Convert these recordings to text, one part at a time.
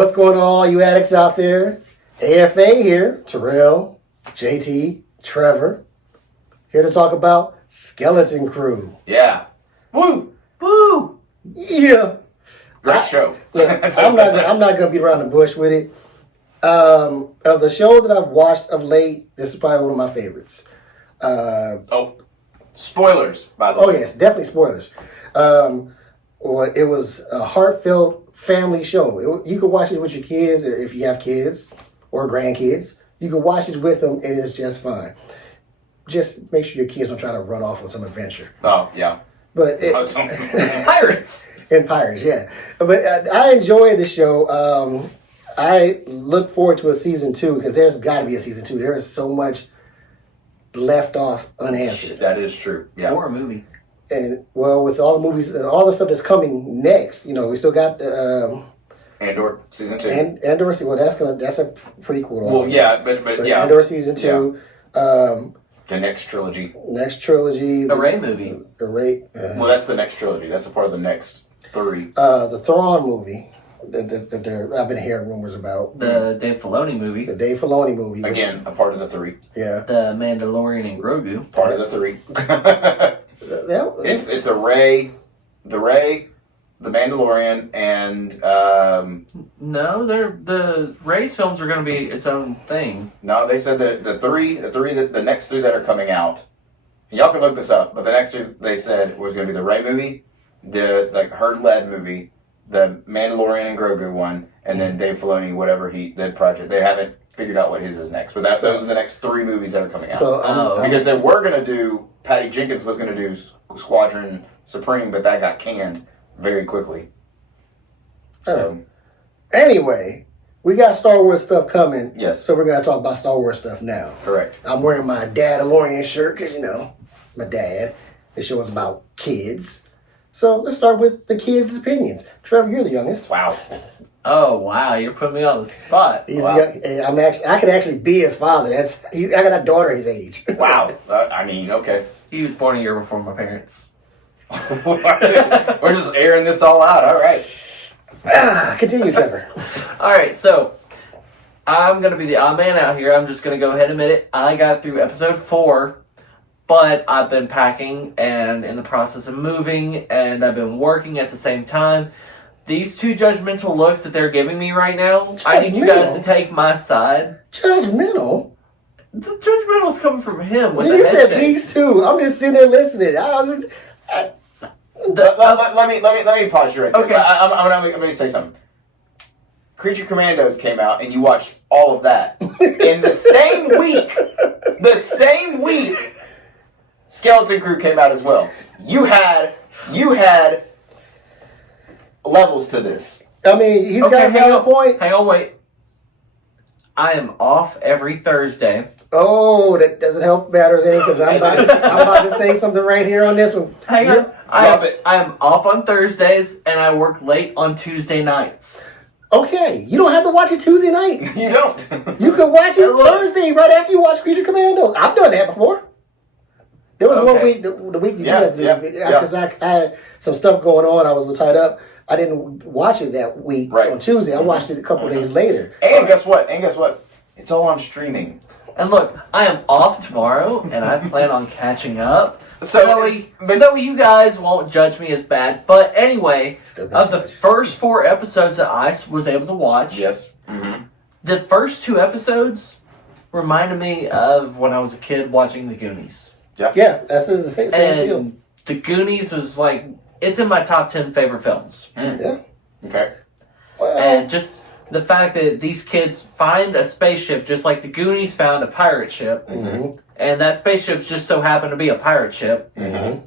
What's going on, all you addicts out there? AFA here, Terrell, JT, Trevor, here to talk about Skeleton Crew. Yeah. Woo! Woo! Yeah. Great show. Look, I'm not gonna beat around the bush with it. Of the shows that I've watched of late, this is probably one of my favorites. Spoilers, by the way. Oh yes, definitely spoilers. Well, it was a heartfelt family show. You could watch it with your kids, or if you have kids or grandkids. You can watch it with them, and it's just fine. Just make sure your kids don't try to run off on some adventure. Oh, yeah. But Pirates! And pirates, yeah. But I enjoyed the show. I look forward to a season 2 because there's got to be a season 2. There is so much left off unanswered. That is true. Yeah. Or a movie. And well, with all the movies, all the stuff that's coming next, we still got Andor season 2. Andor. Well, that's a prequel. Well, yeah, but yeah. Andor season 2. Yeah. The next trilogy. The Rey movie. The Rey. Well, that's the next trilogy. That's a part of the next 3. The Thrawn movie. I've been hearing rumors about. The Dave Filoni movie. The Dave Filoni movie. Again, a part of the 3. Yeah. The Mandalorian and Grogu. Part of the 3. It's a Rey, the Mandalorian, and No, the Rey's films are going to be its own thing. no, they said that the next 3 that are coming out. Y'all can look this up, but the next 3 they said was going to be the Rey movie, the herd-led movie, the Mandalorian and Grogu one, and then Dave Filoni, whatever that project. They haven't figured out what his is next, but those are the next 3 movies that are coming out. So because they were going to do, Patty Jenkins was going to do Squadron Supreme, but that got canned very quickly. So anyway, we got Star Wars stuff coming. Yes. So we're gonna talk about Star Wars stuff now. Correct. I'm wearing my Dadalorian shirt because my dad. The show is about kids. So let's start with the kids' opinions. Trevor, you're the youngest. Wow. Oh, wow. You're putting me on the spot. He's Wow. I could actually be his father. I got a daughter his age. Wow. Okay. He was born a year before my parents. We're just airing this all out. All right. Continue, Trevor. All right, so I'm going to be the odd man out here. I'm just going to go ahead and admit it. I got through episode 4, but I've been packing and in the process of moving, and I've been working at the same time. These 2 judgmental looks that they're giving me right now, I need you guys to take my side. Judgmental? The judgmental's coming from him with You the said head shake. these 2. I'm just sitting there listening. Let me pause you right there. Okay. I'm going to say something. Creature Commandos came out, and you watched all of that. In the same week, Skeleton Crew came out as well. You had levels to this. I mean, he's got a valid point. Hang on, wait. I am off every Thursday. Oh, that doesn't help matters any because I'm about to say something right here on this one. Hang on. Drop it. I am off on Thursdays, and I work late on Tuesday nights. Okay, you don't have to watch it Tuesday night. You don't. You could watch it Thursday right after you watch Creature Commandos. I've done that before. There was one week, the week you had to do it, because I had some stuff going on. I was a little tied up. I didn't watch it that week on Tuesday. I watched it a couple days later. And guess what? It's all on streaming. And look, I am off tomorrow, and I plan on catching up. So that way you guys won't judge me as bad. But anyway, of the first 4 episodes that I was able to watch, yes, mm-hmm. The first 2 episodes reminded me of when I was a kid watching The Goonies. Yeah, that's the same feel. The Goonies was like, it's in my top 10 favorite films. Yeah. Okay. Well, And just the fact that these kids find a spaceship just like the Goonies found a pirate ship. Mm-hmm. And that spaceship just so happened to be a pirate ship. Mm-hmm.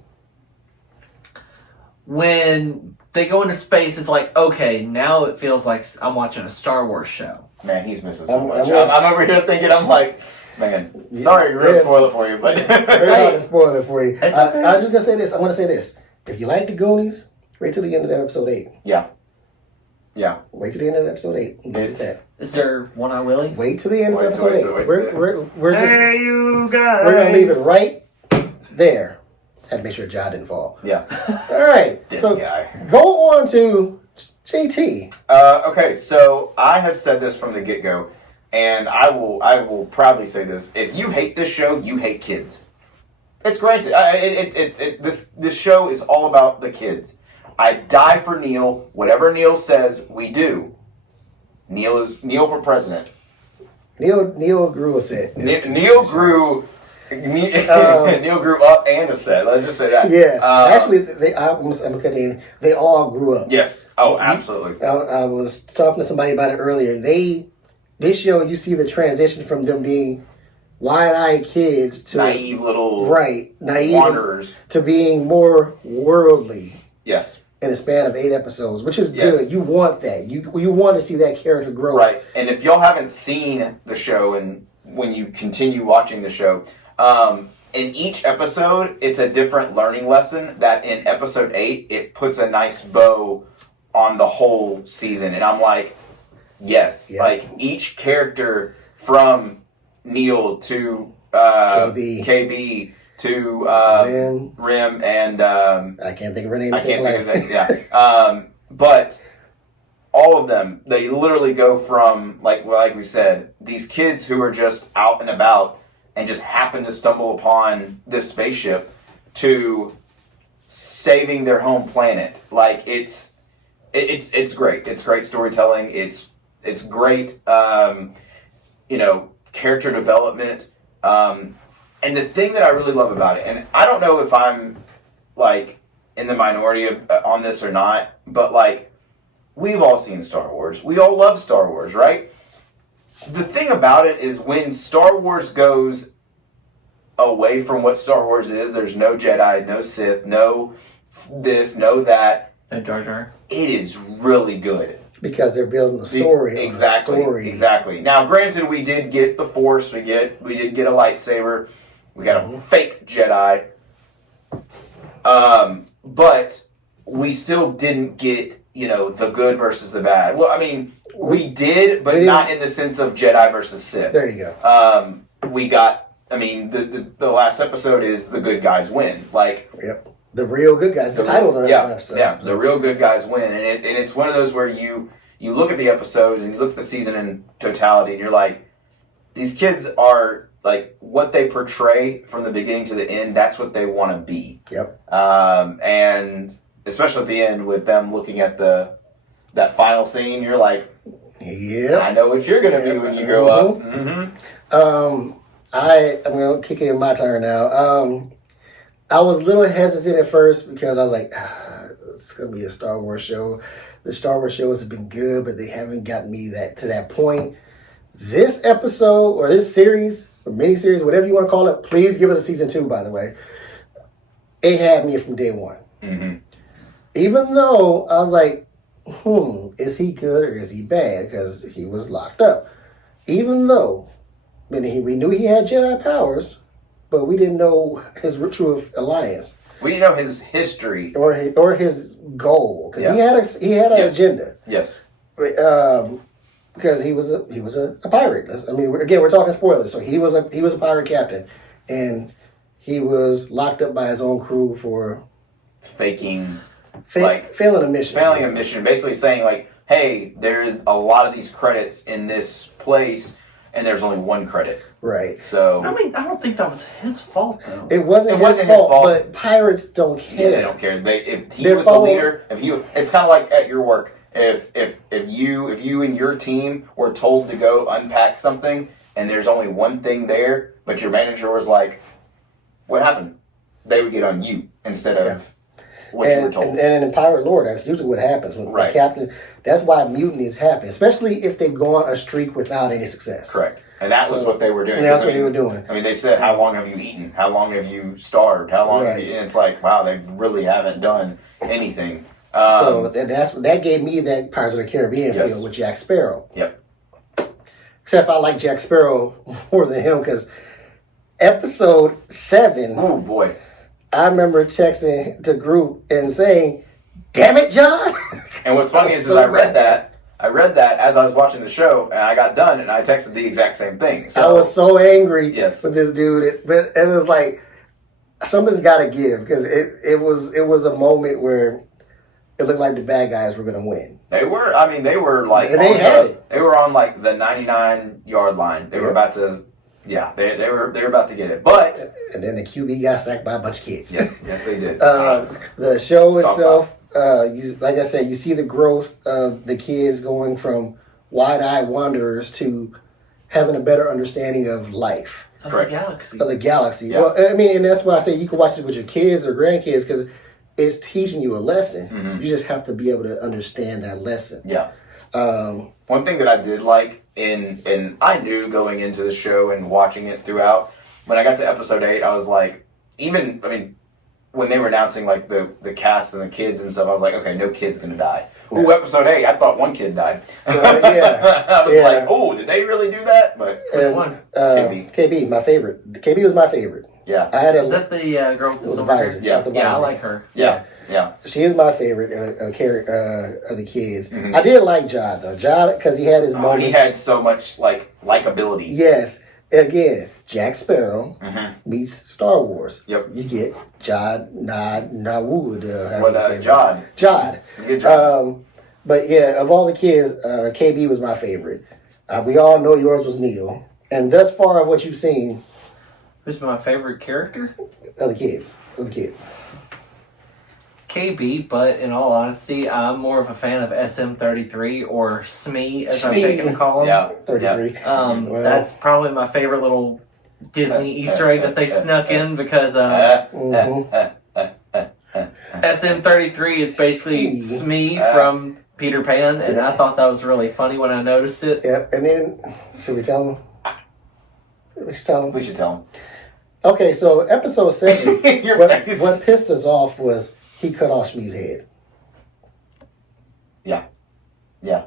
When they go into space, it's like, okay, now it feels like I'm watching a Star Wars show. Man, he's missing so much. I'm over here thinking, I'm like, man, sorry, real spoiler for you, but very hard to spoil it for you. It's okay. I was just gonna say this. I want to say this. If you like the Goonies, wait till the end of episode 8. Yeah. Wait till the end of episode 8. Is there One Eye Willie? Wait till the end of episode 8. We're you guys. We're gonna leave it right there. Had to make sure Ja didn't fall. Yeah. All right. This so guy. go on to JT. Okay, so I have said this from the get-go, and I will proudly say this. If you hate this show, you hate kids. It's granted. This show is all about the kids. I die for Neel. Whatever Neel says, we do. Neel for president. Neel grew a set. Neel grew. Neel grew up and a set. Let's just say that. Yeah, actually, they all grew up. Yes. Oh, absolutely. I was talking to somebody about it earlier. This show, you see the transition from them being wide-eyed kids to naive little naive wanderers to being more worldly. Yes. In a span of 8 episodes, which is Yes. good. You want that. You want to see that character grow. Right. And if y'all haven't seen the show, and when you continue watching the show, in each episode, it's a different learning lesson that in episode 8, it puts a nice bow on the whole season. And I'm like, yes. Yeah. Like, each character from Neel to KB to Rim and I can't think of her name. I can't think of it. Yeah, but all of them, they literally go from like we said, these kids who are just out and about and just happen to stumble upon this spaceship to saving their home planet. Like it's great. It's great storytelling. It's great. Character development. And the thing that I really love about it, and I don't know if I'm like in the minority on this or not, but like we've all seen Star Wars. We all love Star Wars, right? The thing about it is when Star Wars goes away from what Star Wars is, there's no Jedi, no Sith, no this, no that. No Jar Jar. It is really good. Because they're building a story. Exactly. Now, granted, we did get the Force. We did get a lightsaber. We got a fake Jedi. But we still didn't get, the good versus the bad. Well, I mean, we did, but not in the sense of Jedi versus Sith. There you go. We got, the last episode is the good guys win. Like, yep. The real good guys. The title of the episode. Yeah, the real good guys win. And it's one of those where you look at the episodes and you look at the season in totality and you're like, these kids are like what they portray from the beginning to the end, that's what they want to be. Yep. And especially at the end with them looking at that final scene, you're like, yeah, I know what you're going to be when you grow up. Mm-hmm. I'm going to kick in my turn now. I was a little hesitant at first because I was like, it's going to be a Star Wars show. The Star Wars shows have been good, but they haven't gotten me to that point. This episode, or this series, or miniseries, whatever you want to call it, please give us a season 2, by the way. It had me from day one. Mm-hmm. Even though I was like, is he good or is he bad? Because he was locked up. Even though, we knew he had Jedi powers, but we didn't know his true alliance. We didn't know his history or his goal, because he had an agenda. Yes. Because he was a pirate. Again, we're talking spoilers. So he was a pirate captain, and he was locked up by his own crew for failing a mission. Failing a mission, basically saying like, "Hey, there's a lot of these credits in this place, and there's only one credit." Right. So I don't think that was his fault though. It wasn't his fault, but pirates don't care. Yeah, they don't care. If he was the leader, it's kind of like at your work. If you and your team were told to go unpack something and there's only one thing there, but your manager was like, "What happened?" They would get on you instead of what you were told. And in pirate lore, that's usually what happens when the captain. That's why mutinies happen, especially if they've gone a streak without any success. Correct. And that was what they were doing. That's what they were doing. They said, "How long have you eaten? How long have you starved? How long?" Have you, and it's like, wow, they really haven't done anything. So that gave me that Pirates of the Caribbean feel with Jack Sparrow. Yep. Except I like Jack Sparrow more than him because episode 7. Oh boy. I remember texting the group and saying, "Damn it, John!" And what's funny is I read that as I was watching the show, and I got done, and I texted the exact same thing. So I was so angry with this dude, but it was like something's got to give because it was a moment where it looked like the bad guys were going to win. They were. I mean, they were like And they had it. They were on like the 99-yard line. They were about to. Yeah, they were about to get it, but and then the QB got sacked by a bunch of kids. yes, they did. The show itself, like I said, you see the growth of the kids going from wide-eyed wanderers to having a better understanding of life. Of Correct. the galaxy. Of the galaxy. Yeah. Well, I mean, and that's why I say you can watch it with your kids or grandkids because it's teaching you a lesson. Mm-hmm. You just have to be able to understand that lesson. Yeah. One thing that I did like and I knew going into the show and watching it throughout, when I got to episode 8, I was like, when they were announcing like the cast and the kids and stuff, I was like, okay, no kid's gonna die. Ooh, episode 8, I thought one kid died. Yeah. I was like, oh, did they really do that? But Which one? KB, my favorite. KB was my favorite. yeah. I had Is that the girl with the silver hair? visor. Yeah. With the Yeah, I visor. like her. Yeah. She is my favorite character of the kids. Mhm. I did like Jod though. Jod because he had his Oh, moments. he had so much like likability. Yes. Again, Jack Sparrow Mm-hmm. meets Star Wars. Yep. You get Jod Nawood. Jod. Jod. Good job. But yeah, of all the kids, KB was my favorite. We all know yours was Neel. And thus far of what you've seen Who's my favorite character? of the kids. KB, but in all honesty, I'm more of a fan of SM33 or SME, as I'm Smee. taking to call him. Yeah. 33. Well, Well- that's probably my favorite little Disney Easter egg that they snuck in because Mhm. SM33 is basically Smee. Smee from Peter Pan, and I thought that was really funny when I noticed it. Yep. And then, should we tell them? We should tell them. We should tell him. Okay, so episode 7, Your what face. pissed us off was he cut off Shmee's head. Yeah.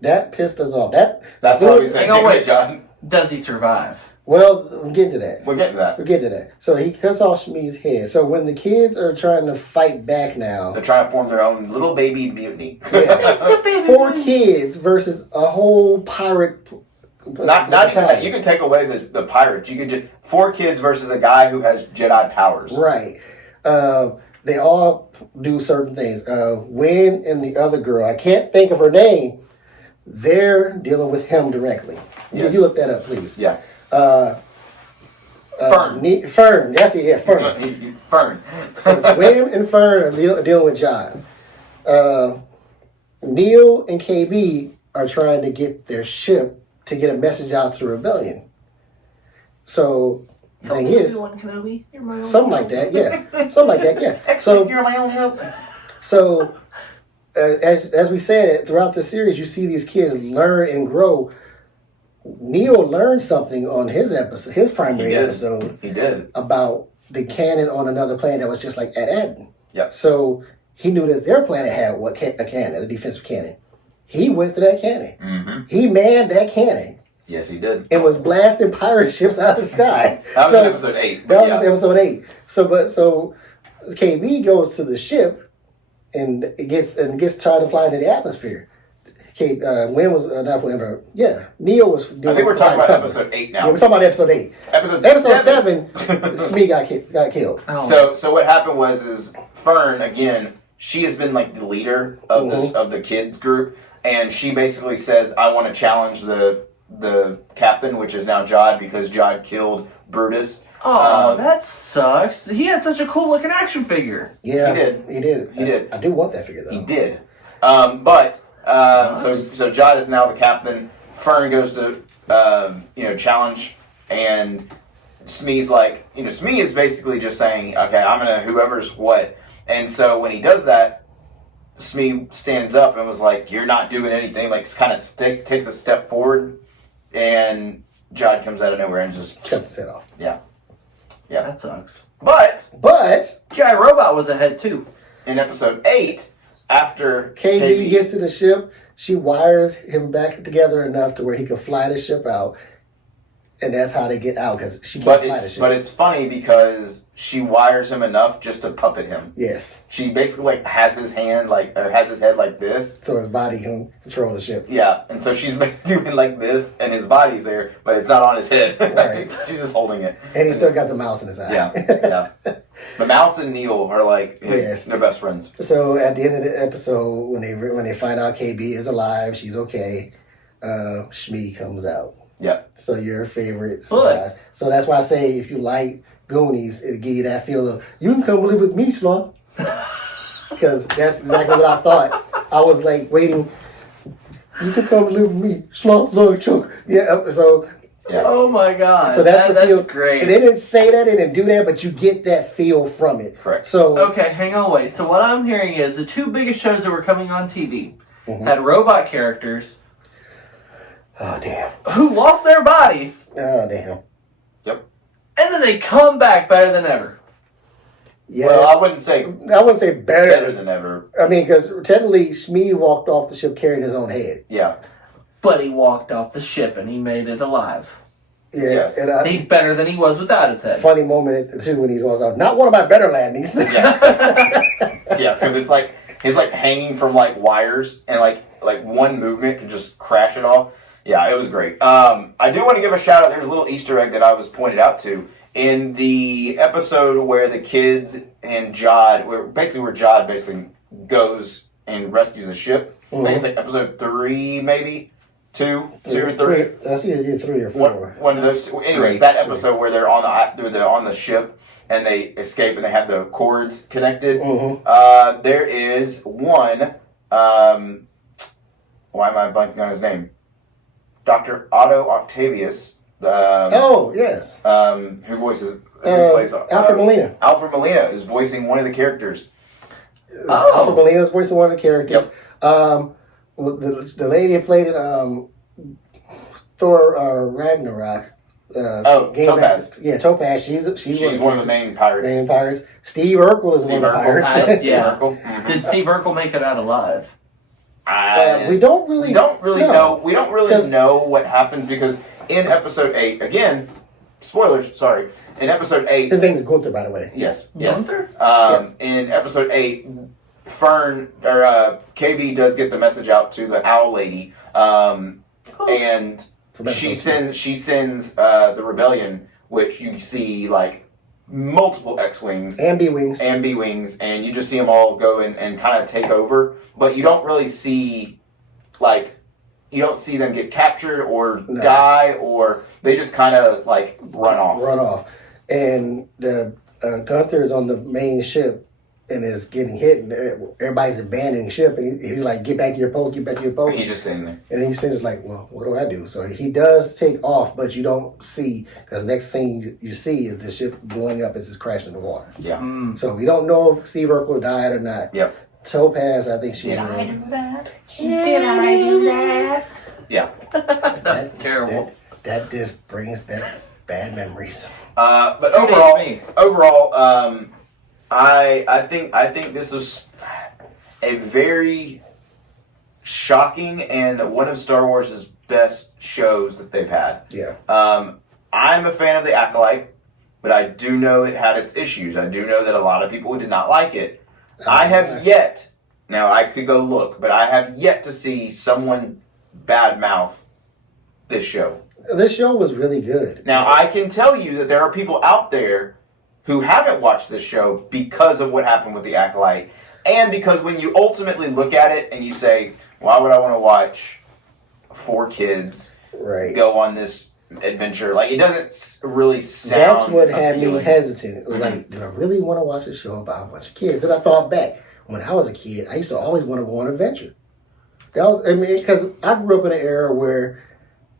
That pissed us off. That's That's why we said Hang on, do wait. it, John. Does he survive? Well, we're getting to that. We're getting to that. We're getting to that. So he cuts off Shmee's head. So when the kids are trying to fight back now, They're trying to form their own little baby mutiny. yeah, 4 kids versus a whole pirate. Not even that. You can take away the pirates. You could just 4 kids versus a guy who has Jedi powers. Right. They all do certain things. Wynn and the other girl, I can't think of her name. They're dealing with him directly. Yes. You look that up, please. Yeah. Fern. Fern. That's it. Yeah, Fern. Fern. So Wynn and Fern are dealing with John. Neel and KB are trying to get their ship to get a message out to the rebellion. So the thing is, Kenobi. You're my something like that, yeah. Something like that, yeah. So You're my own help. So, as we said, throughout the series, you see these kids learn and grow. Neel learned something on his episode, his primary episode, He did. about the cannon on another planet that was just like at Aden. Yep. So he knew that their planet had a cannon, a defensive cannon. He went to that cannon. Mm-hmm. He manned that cannon Yes, he did. and was blasting pirate ships out of the sky. That was So- in episode 8. That was episode 8. So KB goes to the ship and gets trying to fly into the atmosphere. Wynn was not Wynn, but yeah, Neel was. I think we're talking about episode 8 now. Yeah, we're talking about episode 8. Episode 7, Smee got killed. Oh. So what happened was Fern, again, she has been like the leader of Mm-hmm. this of the kids group, and she basically says, I want to challenge the captain, which is now Jod, because Jod killed Brutus. Oh, that sucks. He had such a cool looking action figure. Yeah, He did. He did. I do want that figure though. He did. So Jod is now the captain. Fern goes to challenge, and Smee's like, Smee is basically just saying, okay, I'm gonna whoever's what. And so when he does that, Smee stands up and was like, you're not doing anything, like kind of takes a step forward, and Jod comes out of nowhere and just Cuts his head off. Yeah. That sucks. But G.I. Robot was ahead too. in episode 8, after KB gets to the ship, she wires him back together enough to where he can fly the ship out, and that's how they get out because she can't fly the ship. But it's funny because she wires him enough just to puppet him. Yes, She basically has his hand or has his head like this. so his body can control the ship. Yeah, and so she's doing like this, and his body's there, but it's not on his head. Right. She's just holding it. And he still got the mouse in his eye. Yeah, yeah. The mouse and Neel are like Yes. they're best friends. So at the end of the episode, when they find out KB is alive, she's okay. Shmi comes out. Yeah. So your favorite Good. surprise. So that's why I say if you like Goonies, it give you that feel of you can come live with me, Sloth. Because that's exactly what I thought. I was like waiting. You can come live with me, Sloth, love, Chuck. Yeah. So. Yeah. Oh my god. So that's the feel. Great. And they didn't say that, they didn't do that, but you get that feel from it. Correct. So Okay, hang on, wait. So what I'm hearing is the two biggest shows that were coming on TV had robot characters oh damn. who lost their bodies, Oh damn. Yep. and then they come back better than ever. Yes. Well, I wouldn't say better than ever. I mean, because technically, Shmi walked off the ship carrying his own head. Yeah. But he walked off the ship and he made it alive. Yeah, Yes. and He's better than he was without his head. funny moment too when he was out. Not one of my better landings. Yeah. Yeah, because it's like he's like hanging from like wires, and like one movement could just crash it all. Yeah, it was great. I do want to give a shout out. There's a little Easter egg that I was pointed out to in the episode where the kids and Jod, where Jod basically goes and rescues the ship. I think it's like episode 3, maybe 2 or 3. I see it's 3 or 4. One of those. Anyways, that episode where they're on the ship and they escape and they have the cords connected. There is one. Why am I blanking on his name? Dr. Otto Octavius. Oh yes. Who voices? Who plays Alfred Molina. Alfred Molina is voicing one of the characters. Alfred Molina is voicing one of the characters. Yep. The lady that played in Thor Ragnarok. Topaz. Topaz. She's one of the main pirates. Steve Urkel is one of the pirates. Yeah. Urkel. Did Steve Urkel make it out alive? We don't really know. We don't really know what happens because in episode 8, again, spoilers. Sorry. In episode 8, his name is Gunther, by the way. Yes. Gunther? Yes. In episode 8, Fern or KB does get the message out to the Owl Lady, and she sends the rebellion, which you see like multiple X-wings and B-wings and you just see them all go and kind of take over, but you don't really see you don't see them get captured or die, or they just kind of like run off. And the Gunther is on the main ship and is getting hit, and everybody's abandoning the ship, and he's like, get back to your post. He's just sitting there. And then he's sitting like, well, what do I do? So he does take off, but you don't see, because next thing you see is the ship blowing up as it's crashing in the water. Yeah. So we don't know if Steve Urkel died or not. Yep. Topaz, I think she Did I do that? Yeah. That's terrible. That just brings back bad memories. But overall, I think this was a very shocking and one of Star Wars' best shows that they've had. Yeah. I'm a fan of The Acolyte, but I do know it had its issues. I do know that a lot of people did not like it. I have yet, now I could go look, but I have yet to see someone badmouth this show. This show was really good. Now, I can tell you that there are people out there who haven't watched this show because of what happened with The Acolyte, and because when you ultimately look at it and you say, why would I want to watch 4 kids go on this adventure? Like, it doesn't really sound That's what had me appealing. hesitant. It was like, do I really want to watch a show about a bunch of kids? Then I thought back, when I was a kid, I used to always want to go on an adventure. Because I grew up in an era where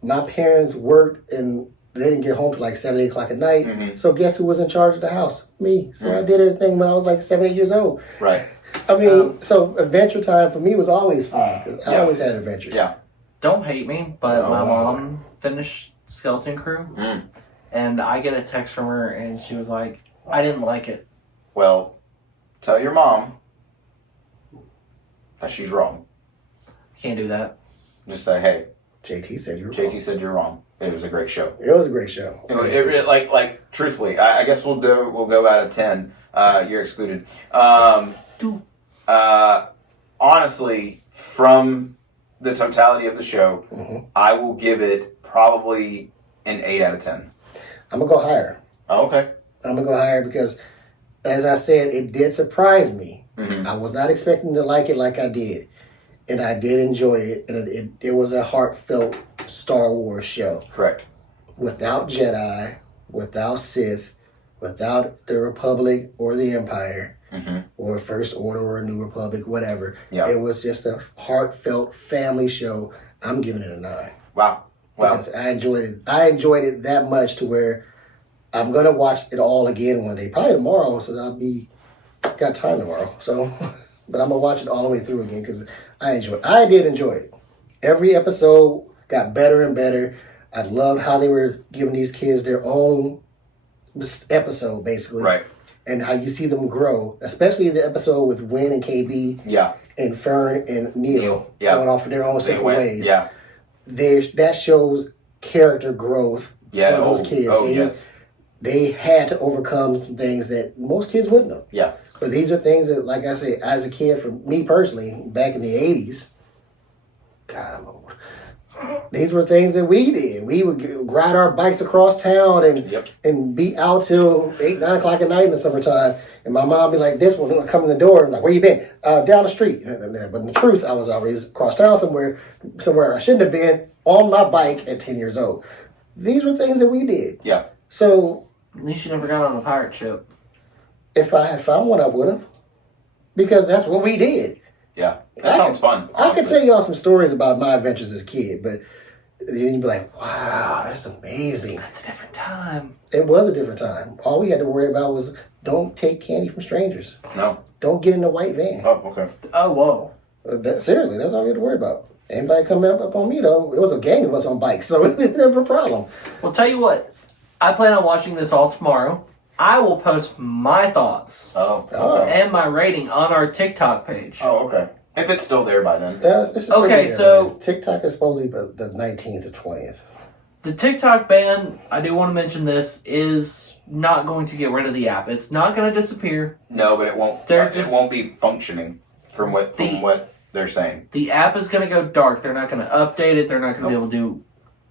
my parents worked and they didn't get home till like 7, 8 o'clock at night. Mm-hmm. So guess who was in charge of the house? Me. So I did everything when I was like 7, 8 years old. Right. I mean, so adventure time for me was always fun. 'Cause I always had adventures. Yeah. Don't hate me, but my mom finished Skeleton Crew, and I get a text from her, and she was like, I didn't like it. Well, tell your mom that she's wrong. Can't do that. Just say, hey, JT said you're wrong. It was a great show. It was a great show. Like truthfully, I guess we'll go out of 10. You're excluded. Honestly, from the totality of the show, I will give it probably an 8 out of 10. I'm gonna go higher. Oh, okay. I'm gonna go higher because as I said, it did surprise me. Mm-hmm. I was not expecting to like it like I did. And I did enjoy it. And it was a heartfelt Star Wars show. Correct. Without Jedi, without Sith, without the Republic or the Empire, or First Order or New Republic, whatever. Yeah. It was just a heartfelt family show. I'm giving it a 9. Wow. Because I enjoyed it. I enjoyed it that much to where I'm gonna watch it all again one day. Probably tomorrow, since got time tomorrow. So, but I'm gonna watch it all the way through again because I did enjoy it. Every episode got better and better. I loved how they were giving these kids their own episode, basically. Right. And how you see them grow, especially the episode with Win and KB. Yeah. And Fern and Neel. Yeah. Going off in their own separate ways. Yeah. That shows character growth for those kids. They had to overcome some things that most kids wouldn't have. Yeah. But these are things that, like I said, as a kid, for me personally, back in the 80s, God, I'm old. These were things that we did. We would ride our bikes across town and be out till 8, 9 o'clock at night in the summertime. And my mom would be like, this one would come in the door and like, where you been? Down the street. But in the truth, I was always across town somewhere I shouldn't have been on my bike at 10 years old. These were things that we did. Yeah. So At least you never got on a pirate ship. if I had found one, I would have. Because that's what we did. Yeah. That sounds fun. I could tell y'all some stories about my adventures as a kid, but then you'd be like, wow, that's amazing. That's a different time. It was a different time. All we had to worry about was don't take candy from strangers. No. Don't get in a white van. Oh, okay. Oh, whoa. Seriously, that's all we had to worry about. Anybody coming up on me, though, it was a gang of us on bikes, so it was never a problem. Well, tell you what. I plan on watching this all tomorrow. I will post my thoughts Oh, okay. and my rating on our TikTok page. Oh, okay. If it's still there by then. Yeah, it's just Okay, so TikTok is supposedly the 19th or 20th. the TikTok ban, I do want to mention this, is not going to get rid of the app. It's not going to disappear. No, but it won't. It won't be functioning from what they're saying. The app is going to go dark. They're not going to update it. They're not going to be able to do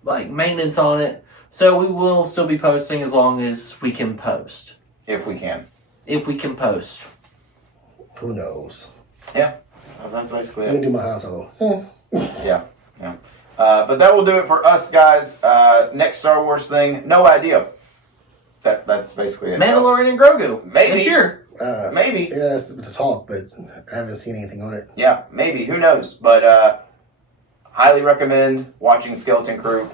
like maintenance on it. So we will still be posting as long as we can post. If we can. If we can post. Who knows? Yeah. That's basically Let me it. do my household. Yeah. But that will do it for us, guys. Next Star Wars thing, no idea. That's basically it. Mandalorian and Grogu. Maybe. This year. Maybe. Yeah, that's the talk, but I haven't seen anything on it. Yeah, maybe. Who knows? But highly recommend watching Skeleton Crew.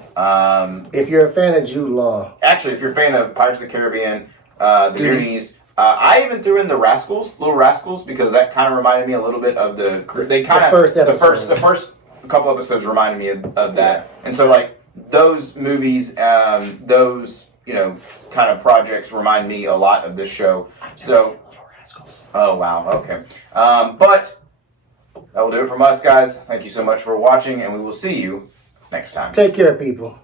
If you're a fan of Jude Law, Actually, if you're a fan of Pirates of the Caribbean, the Goonies, I even threw in the Little Rascals, because that kind of reminded me a little bit of the first episode. The first couple episodes reminded me of that, and so like those movies, those kind of projects remind me a lot of this show. So, oh wow, okay, but that will do it from us, guys. Thank you so much for watching, and we will see you next time. take care, people.